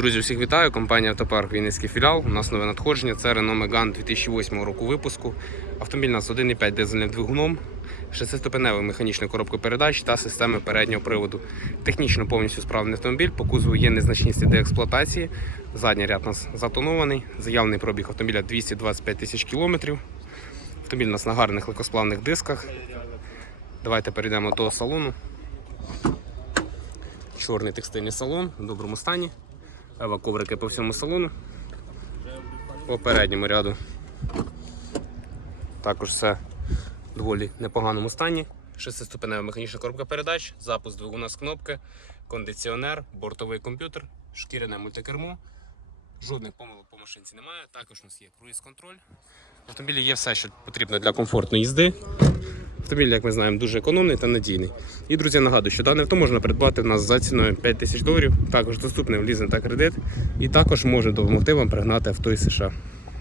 Друзі, всіх вітаю. Компанія Автопарк Вінницький філіал. У нас нове надходження. Це Renault Megane 2008 року випуску. Автомобіль у нас 1,5 дизельним двигуном, шестиступеневою механічною коробкою передач та системи переднього приводу. Технічно повністю справний автомобіль. По кузову є незначні сліди експлуатації. Задній ряд у нас затонований. Заявлений пробіг автомобіля 225 тисяч кілометрів. Автомобіль у нас на гарних легкосплавних дисках. Давайте перейдемо до салону. Чорний текстильний салон в доброму стані. Ева коврики по всьому салону. По передньому ряду. Також все в доволі непоганому стані. Шестиступенева механічна коробка передач, запуск двигуна з кнопки, кондиціонер, бортовий комп'ютер, шкіряне мультикермо. Жодних помилок по машинці немає. Також у нас є круїз-контроль. В автомобілі є все, що потрібно для комфортної їзди. Автомобіль, як ми знаємо, дуже економний та надійний. І, друзі, нагадую, що дане авто можна придбати в нас за ціною 5 тисяч доларів. Також доступний в лізинг та кредит. І також може допомогти вам пригнати авто із США.